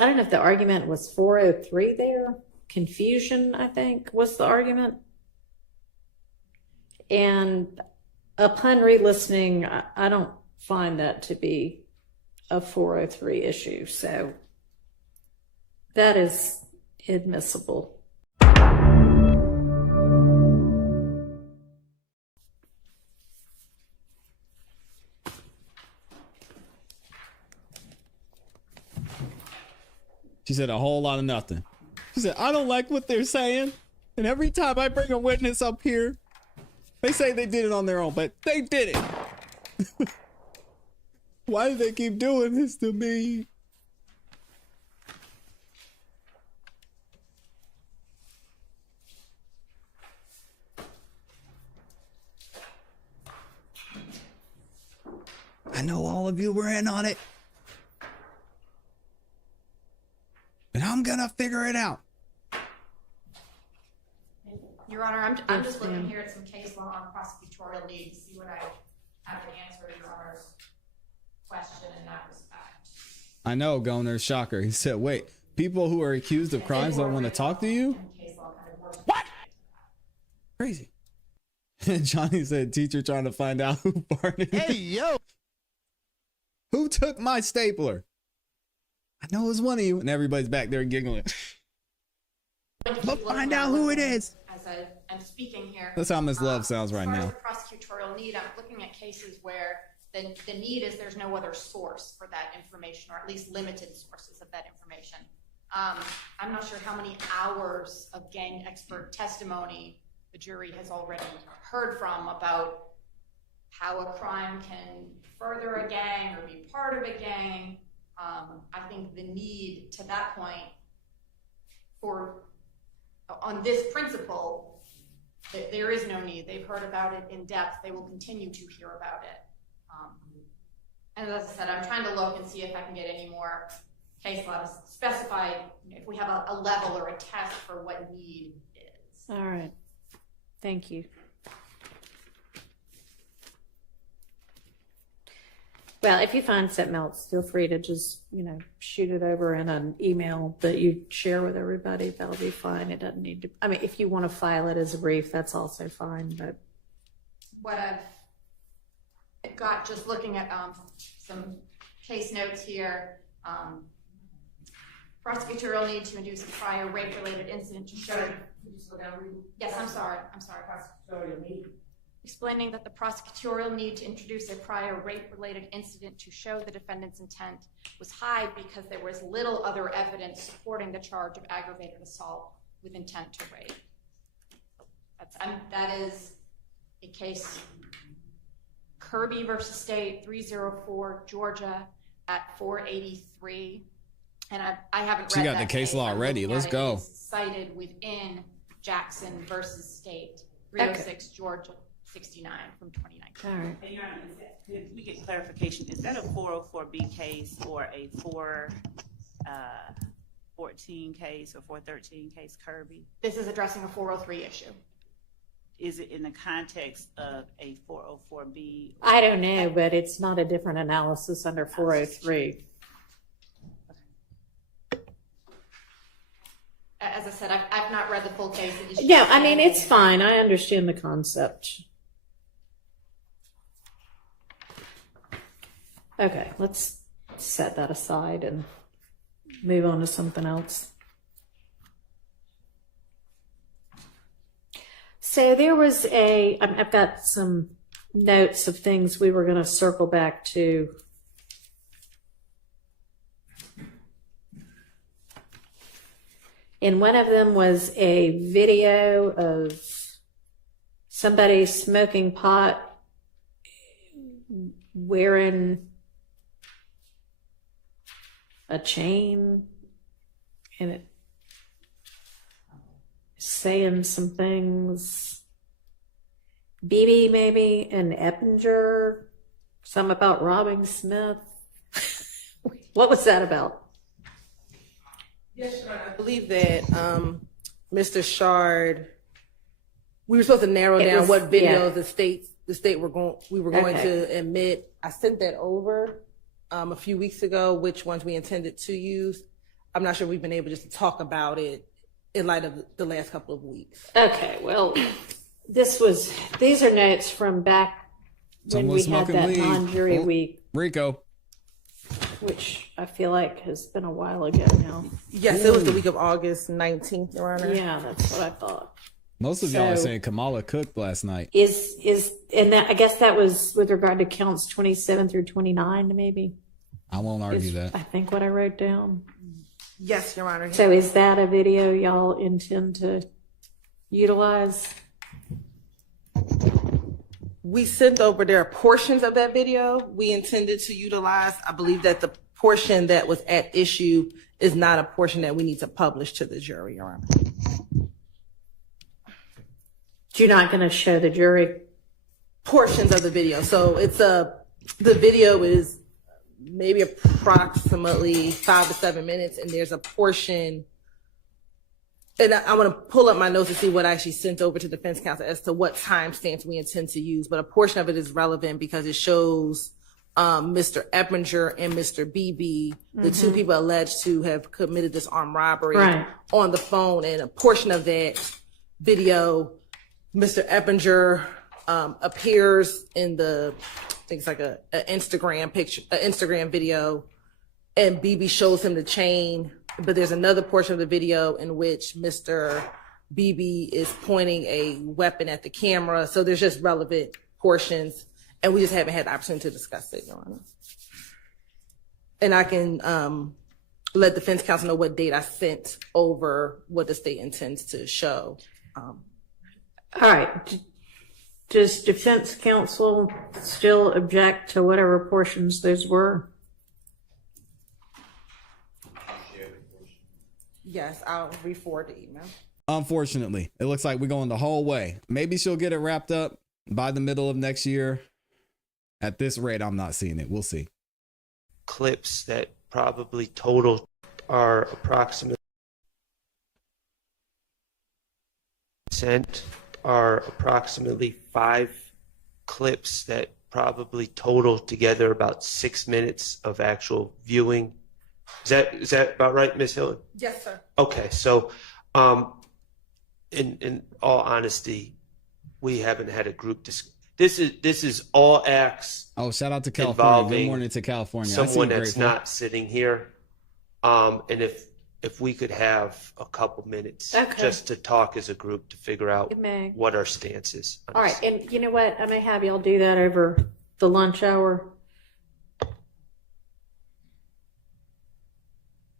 I don't know if the argument was 403 there. Confusion, I think, was the argument. And upon re-listening, I don't find that to be a 403 issue. So that is admissible. She said a whole lot of nothing. She said, I don't like what they're saying. And every time I bring a witness up here, they say they did it on their own, but they did it. Why do they keep doing this to me? I know all of you were in on it. And I'm gonna figure it out. Your Honor, I'm just looking here at some case law on prosecutorial need to see what I have to answer Your Honor's question in that respect. I know, Governor, shocker. He said, wait, people who are accused of crimes don't want to talk to you? What? Crazy. And Johnny said, teacher trying to find out who farted. Hey, yo. Who took my stapler? I know it was one of you. And everybody's back there giggling. But find out who it is. As I'm speaking here. That's how Ms. Love sounds right now. As far as the prosecutorial need, I'm looking at cases where the need is there's no other source for that information, or at least limited sources of that information. I'm not sure how many hours of gang expert testimony the jury has already heard from about how a crime can further a gang or be part of a gang. I think the need to that point on this principle, that there is no need. They've heard about it in depth. They will continue to hear about it. And as I said, I'm trying to look and see if I can get any more case law to specify if we have a level or a test for what need is. All right. Thank you. Well, if you find something else, feel free to just, shoot it over in an email that you share with everybody. That'll be fine. It doesn't need to, if you want to file it as a brief, that's also fine, but. What I've got, just looking at some case notes here, prosecutorial need to induce a prior rape-related incident to show. Could you slow down, read? Yes, I'm sorry. Prosecutorial need. Explaining that the prosecutorial need to introduce a prior rape-related incident to show the defendant's intent was high because there was little other evidence supporting the charge of aggravated assault with intent to rape. That is a case, Kirby versus State, 304 Georgia at 483. And I haven't read that. She got the case law ready. Let's go. It's cited within Jackson versus State, 306 Georgia. 69 from 2019. All right. Hey, Your Honor, could we get clarification? Is that a 404B case or a 414 case or 413 case, Kirby? This is addressing a 403 issue. Is it in the context of a 404B? I don't know, but it's not a different analysis under 403. As I said, I've not read the full case. Yeah, it's fine. I understand the concept. Okay, let's set that aside and move on to something else. So there was I've got some notes of things we were going to circle back to. And one of them was a video of somebody smoking pot wearing a chain and it saying some things. BB maybe and Eppinger, some about robbing Smith. What was that about? Yes, Your Honor. I believe that Mr. Shard, we were supposed to narrow down what video the state we were going to admit. I sent that over a few weeks ago, which ones we intended to use. I'm not sure we've been able just to talk about it in light of the last couple of weeks. Okay, well, these are notes from back when Someone's we had smoking that weed. non-jury Oh. week, Rico. which I feel like has been a while ago now. Yes, it was the week of August 19th, Your Honor. Yeah, that's what I thought. Most of y'all are So- saying Kamala cooked last night. And that, I guess that was with regard to counts 27 through 29, maybe. I won't argue Is, that. I think what I wrote down. Yes, Your Honor. So is that a video y'all intend to utilize? We sent over, there are portions of that video we intended to utilize. I believe that the portion that was at issue is not a portion that we need to publish to the jury, Your Honor. You're not going to show the jury? Portions of the video. So the video is maybe approximately 5 to 7 minutes, and there's a portion, and I want to pull up my notes to see what I actually sent over to defense counsel as to what timestamps we intend to use, but a portion of it is relevant because it shows Mr. Eppinger and Mr. Beebe, the two people alleged to have committed this armed robbery, Right. on the phone, and a portion of that video, Mr. Eppinger appears in the, I think it's like a Instagram picture, an Instagram video, and BB shows him the chain. But there's another portion of the video in which Mr. BB is pointing a weapon at the camera. So there's just relevant portions, and we just haven't had the opportunity to discuss it, Your Honor. And I can let defense counsel know what date I sent over what the state intends to show. All right. Does defense counsel still object to whatever portions those were? Yes, I'll re-forward the email. Unfortunately, it looks like we're going the whole way. Maybe she'll get it wrapped up by the middle of next year. At this rate, I'm not seeing it. We'll see. Clips that probably total are approximately approximately 5 clips that probably total together about 6 minutes of actual viewing. Is that about right, Ms. Hillen? Yes, sir. Okay, so in all honesty, we haven't had a group This is all acts. Oh, shout out to California. Good Involving morning to California. I see someone you, that's Grateful. not sitting here. And if we could have a couple minutes Okay. just to talk as a group to figure out You may. what our stance is. on All this. right, and you know what? I may have y'all do that over the lunch hour.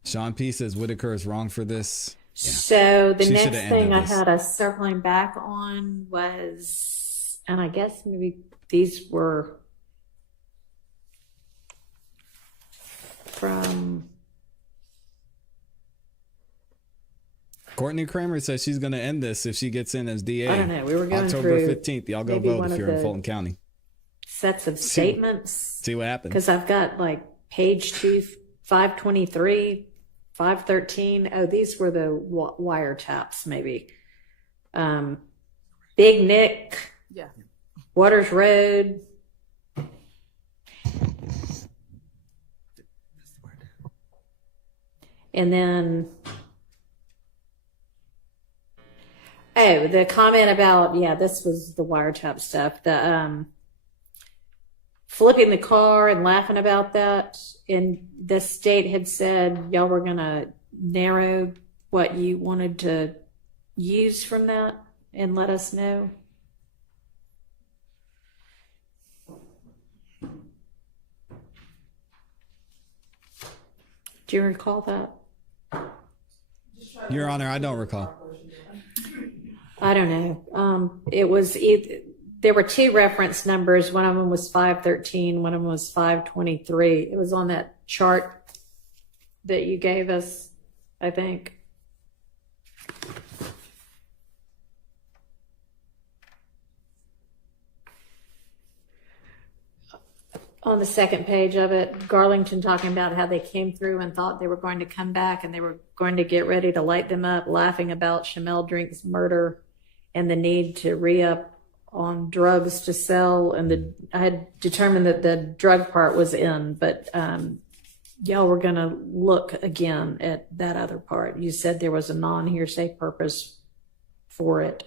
Sean P says Whitaker is wrong for this. Yeah. So the She next shoulda ended thing I this. had us circling back on was, and I guess maybe these were from, Courtney Kramer says she's going to end this if she gets in as DA. I don't know, we were going October through 15th. Y'all go maybe vote one if of you're in the Fulton County. sets of statements. See what happens. Because I've got like page 2, 523, 513. Oh, these were the wiretaps, maybe. Big Nick, Yeah. Waters Road. And then, oh, the comment about, yeah, this was the wiretap stuff. The flipping the car and laughing about that. And the state had said y'all were going to narrow what you wanted to use from that and let us know. Do you recall that? Your Honor, I don't recall. I don't know. There were 2 reference numbers. One of them was 513. One of them was 523. It was on that chart that you gave us, I think. On the second page of it, Garlington talking about how they came through and thought they were going to come back and they were going to get ready to light them up, laughing about Shamel Drink's murder and the need to re-up on drugs to sell. And I had determined that the drug part was in, but y'all were going to look again at that other part. You said there was a non-hearsay purpose for it.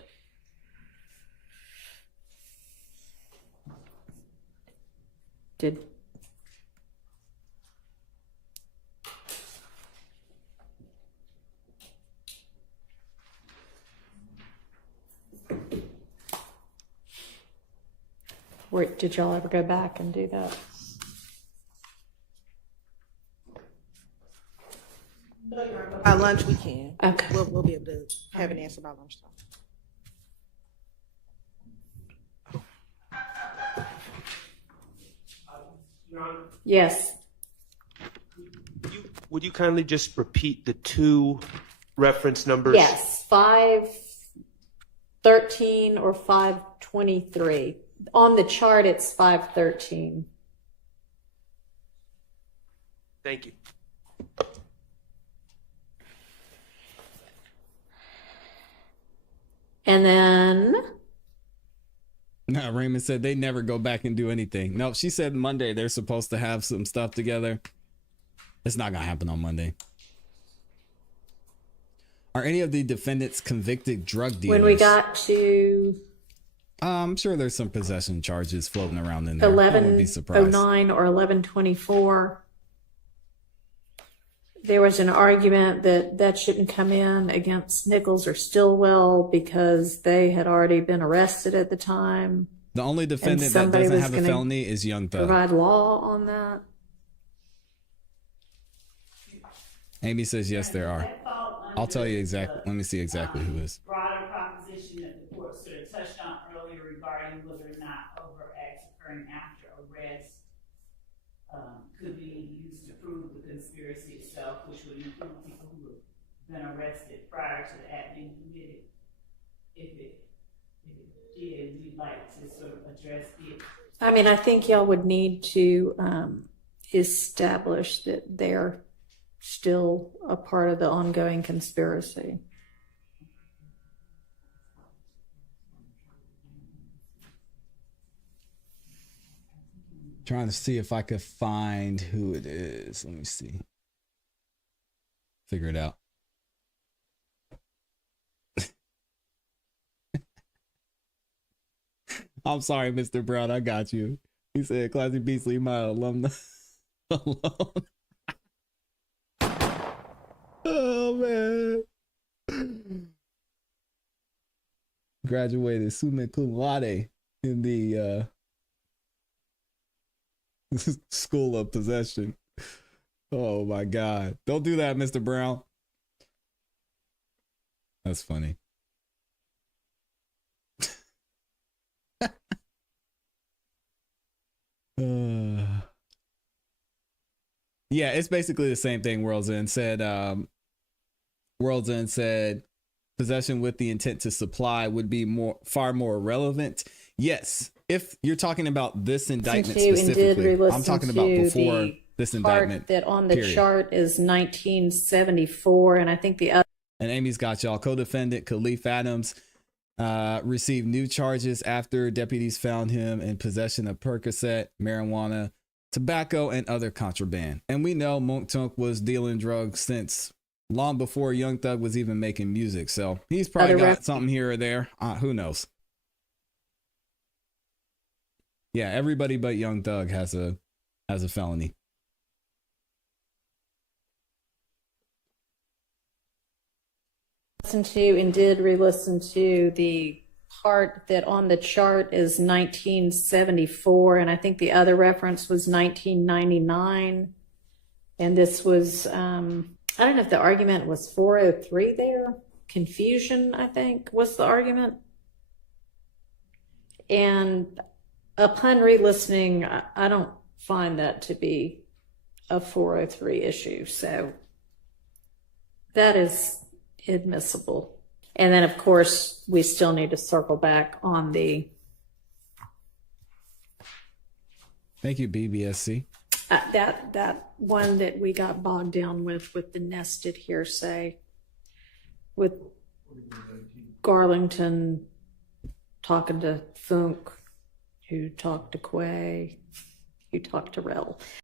Did did y'all ever go back and do that? By lunch, we can. Okay. We'll be able to have an answer by lunchtime. Yes. Would you kindly just repeat the two reference numbers? Yes. 513 or 523. On the chart, it's 513. Thank you. And then No, Raymond said they never go back and do anything. No, she said Monday they're supposed to have some stuff together. It's not gonna happen on Monday. Are any of the defendants convicted drug dealers? when we got to I'm sure there's some possession charges floating around in there. I wouldn't be surprised. 1109 or 1124, there was an argument that that shouldn't come in against Nichols or Stillwell because they had already been arrested at the time. The only defendant that somebody doesn't was have a gonna felony is Young Thug. Provide law on that. Amy says yes, there are. I'll tell you exactly. Let me see exactly who is. Broader proposition that the court sort of touched on earlier regarding whether or not overt acts occurring after arrest could be used to prove the conspiracy itself, which would include people who have been arrested prior to the act being committed. If it did, we'd like to sort of address it. I mean, I think y'all would need to establish that they're still a part of the ongoing conspiracy. Trying to see if I could find who it is. Let me see. Figure it out. I'm sorry, Mr. Brown. I got you. He said, "Classy Beasley, my alumni alone." Oh man. Graduated summa cum laude in the school of possession. Oh my God. Don't do that, Mr. Brown. That's funny. Yeah, it's basically the same thing World's End said. World's End said possession with the intent to supply would be far more relevant. Yes, if you're talking about this indictment specifically, I'm talking about before this indictment. That on the chart is 1974, and I think the other. And Amy's got y'all. Co-defendant Khalif Adams received new charges after deputies found him in possession of Percocet, marijuana, tobacco, and other contraband. And we know Monk Tunk was dealing drugs since long before Young Thug was even making music. So he's probably got something here or there. Who knows? Yeah, everybody but Young Thug has a felony. Listen to and did re-listen to the part that on the chart is 1974, and I think the other reference was 1999. And this was, I don't know if the argument was 403 there. Confusion, I think, was the argument. And upon re-listening, I don't find that to be a 403 issue. So that is admissible. And then, of course, we still need to circle back on the. Thank you, BBSC. That one that we got bogged down with the nested hearsay, with Garlington talking to Funk, who talked to Quay, who talked to Rel.